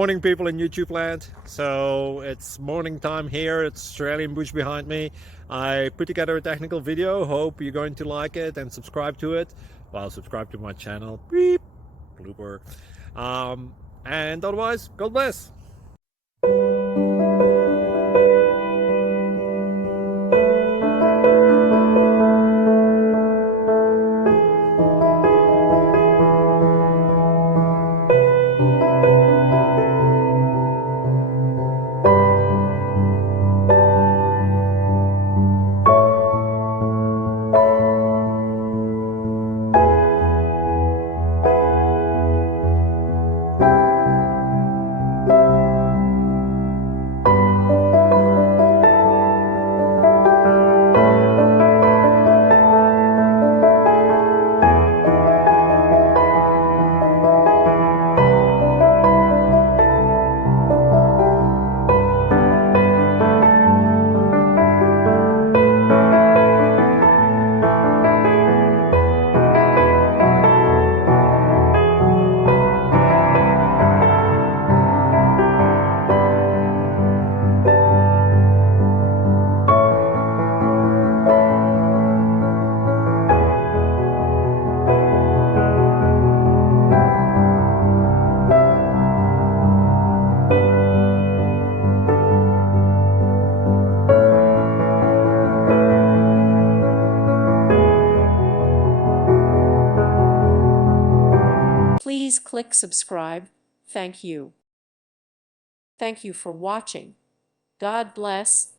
Morning, people in YouTube land. So it's morning time here. It's Australian bush behind me. I put together a technical video. Hope you're going to like it and subscribe to it. Well, subscribe to my channel. Beep, blooper. And otherwise, God bless. Please click subscribe. Thank you. Thank you for watching. God bless.